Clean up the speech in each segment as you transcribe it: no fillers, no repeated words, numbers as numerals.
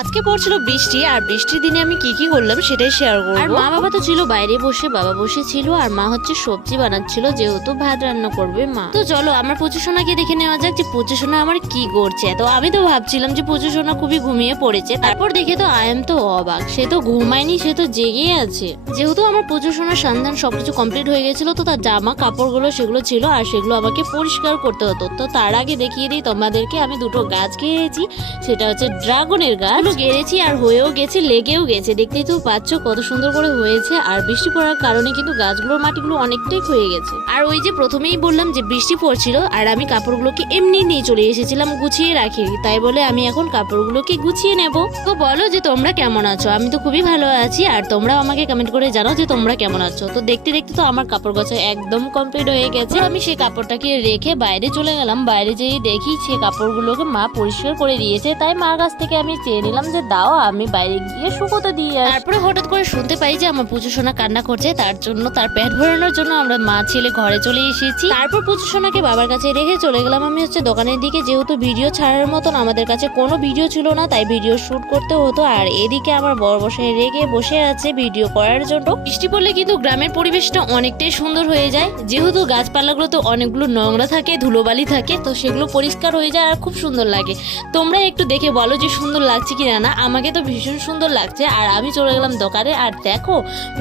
আজকে পড়ছিল বৃষ্টি, আর বৃষ্টির দিনে আমি কি কি করলাম সেটাই শেয়ার করব। আর মা বাবা তো ছিল বাইরে বসে, বাবা বসে ছিল আর মা হচ্ছে সবজি বানাচ্ছিল, যেহেতু ভাত রান্না করবে মা। তো চলো আমার পুচুসোনাকে দেখে নেওয়া যাক যে পুচুসোনা আমার কি করছে। তো আমি তো ভাবছিলাম যে পুচুসোনা খুবই ঘুমিয়ে পড়েছে, তারপর দেখে তো আই এম তো অবাক, সে তো ঘুমায়নি, সে তো জেগে আছে। যেহেতু আমার পুচুসোনার সন্ধান সবকিছু কমপ্লিট হয়ে গেছিল, তো তার জামা কাপড়গুলো সেগুলো ছিল আর সেগুলো আমাকে পরিষ্কার করতে হতো। তো তার আগে দেখিয়ে দিই তোমাদেরকে, আমি দুটো গাছ গেয়েছি, সেটা হচ্ছে ড্রাগনের গাছ গেড়েছি আর হয়েও গেছে, লেগেও গেছে, দেখতেই তো পাচ্ছ কত সুন্দর করে হয়েছে। আর বৃষ্টি পড়ার কারণে কিন্তু গাছগুলোর মাটিগুলো অনেকটাই ক্ষয়ে গেছে। আর ওই যে প্রথমেই বললাম যে বৃষ্টি পড়ছিল আর আমি কাপড়গুলোকে এমনি নিয়ে চলে এসেছিলাম গুছিয়ে রাখি, তাই বলে আমি এখন কাপড়গুলোকে গুছিয়ে নেব। তো বলো যে তোমরা কেমন আছো? আমি তো খুবই ভালো আছি, আর তোমরাও আমাকে কমেন্ট করে জানাও যে তোমরা কেমন আছো। তো দেখতে দেখতে তো আমার কাপড় গোছা একদম কমপ্লিট হয়ে গেছে। আমি সেই কাপড়টাকে রেখে বাইরে চলে গেলাম। বাইরে যেয়ে দেখি সে কাপড়গুলোকে মা পরিষ্কার করে দিয়েছে, তাই মার কাছ থেকে আমি চেয়ে নিলাম যে দাও, আমি বাইরে গিয়ে শুকোতে দিয়ে। তারপরে হঠাৎ করে শুনতে পাই যে আমার পুচুসোনা কান্না করছে, তার জন্য তার পেট ভরানোর জন্য আমরা মা ছেলে ঘরে চলে এসেছি। তারপর পুচুসোনাকে বাবার কাছে রেখে চলে গেলাম আমি হচ্ছে দোকানের দিকে, যেহেতু ভিডিও ছাড়ার মতন আমাদের কাছে কোনো ভিডিও ছিল না, তাই ভিডিও শুট করতে হতো। আর এদিকে আমার বড় বসাই রেগে বসে আছে ভিডিও করার জন্য। বৃষ্টি পড়লে কিন্তু গ্রামের পরিবেশটা অনেকটাই সুন্দর হয়ে যায়, যেহেতু গাছপালাগুলো তো অনেকগুলো নোংরা থাকে, ধুলোবালি থাকে, তো সেগুলো পরিষ্কার হয়ে যায় আর খুব সুন্দর লাগে। তোমরা একটু দেখে বলো যে সুন্দর লাগছে কিনা। না, আমাকে তো ভীষণ সুন্দর লাগছে। আর আমি চলে গেলাম দোকানে, আর দেখো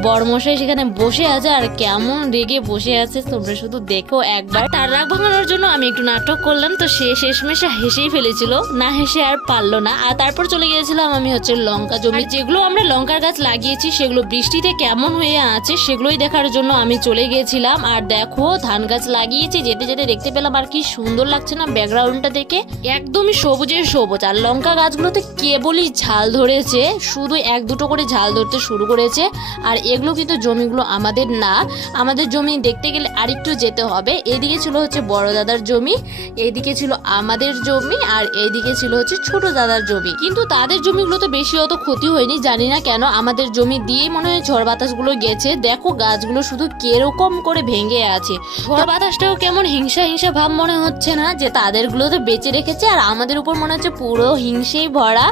বড়মশাই সেখানে বসে আছে আর কেমন রেগে বসে আছে, তোমরা শুধু দেখো একবার। তার রাগ ভাঙানোর জন্য আমি একটু নাটক করলাম, তো সে শেষমেশে হেসেই ফেলেছিল, না হেসে আর পারলো না। আর তারপর চলে গিয়েছিলাম আমি হচ্ছে লঙ্কা জমি, যেগুলো আমরা লঙ্কার গাছ লাগিয়েছি সেগুলো বৃষ্টিতে কেমন হয়ে আছে সেগুলোই দেখার জন্য আমি চলে গিয়েছিলাম। আর দেখো ধান গাছ লাগিয়েছি, যেতে যেতে দেখতে পেলাম আর কি সুন্দর লাগছে না ব্যাকগ্রাউন্ডটা দেখে, একদমই সবুজের সবুজ। আর লঙ্কা গাছগুলোতে কেবলই ঝাল ধরেছে, শুধু এক দুটো করে ঝাল ধরতে শুরু করেছে। আর এগুলো কিন্তু জমিগুলো আমাদের না, আমাদের জমি দেখতে গেলে আরেকটু যেতে হবে। এদিকে ছিল হচ্ছে বড় দাদার জমি, এইদিকে ছিল আমাদের জমি, আর এইদিকে ছিল হচ্ছে ছোট দাদার জমি। কিন্তু তাদের জমিগুলো তো বেশি অত ক্ষতি হয়নি, জানি না কেন আমাদের জমি দিয়েই মনে হয় ঝড় বাতাসগুলো গেছে। দেখো গাছগুলো শুধু কিরকম করে ভেঙে আছে, ঝড় বাতাসটাও কেমন হিংসা হিংসা ভাব মনে হচ্ছে না, যে তাদেরগুলো তো বেঁচে রেখেছে আর আমাদের উপর মনে হচ্ছে পুরো হিংসেই ভরা।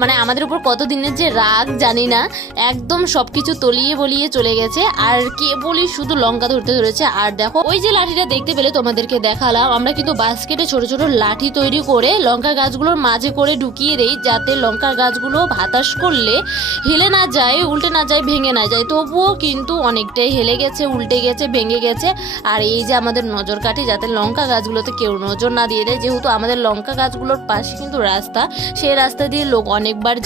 মানে আমাদের উপর কত দিনের যে রাগ জানি না, একদম সবকিছু তলিয়ে বলিয়ে চলে গেছে। আর কেবলই শুধু লঙ্কা ধরতে ধরেছে। আর দেখো ওই যে লাঠিটা দেখতে পেলে তোমাদেরকে দেখালাম, আমরা কিন্তু বাস্কেটে ছোট ছোট লাঠি তৈরি করে লঙ্কা গাছগুলোর মাঝে করে ঢুকিয়ে দেই, যাতে লঙ্কা গাছগুলো বাতাস করলে হেলে না যায়, উল্টে না যায়, ভেঙে না যায়। তবুও কিন্তু অনেকটাই হেলে গেছে, উল্টে গেছে, ভেঙে গেছে। আর এই যে আমাদের নজর কাঠি, যাতে লঙ্কা গাছগুলোতে কেউ নজর না দিয়ে দেয়, যেহেতু আমাদের লঙ্কা গাছগুলোর পাশে কিন্তু রাস্তা, সেই রাস্তা দিয়ে লোক অনেকবার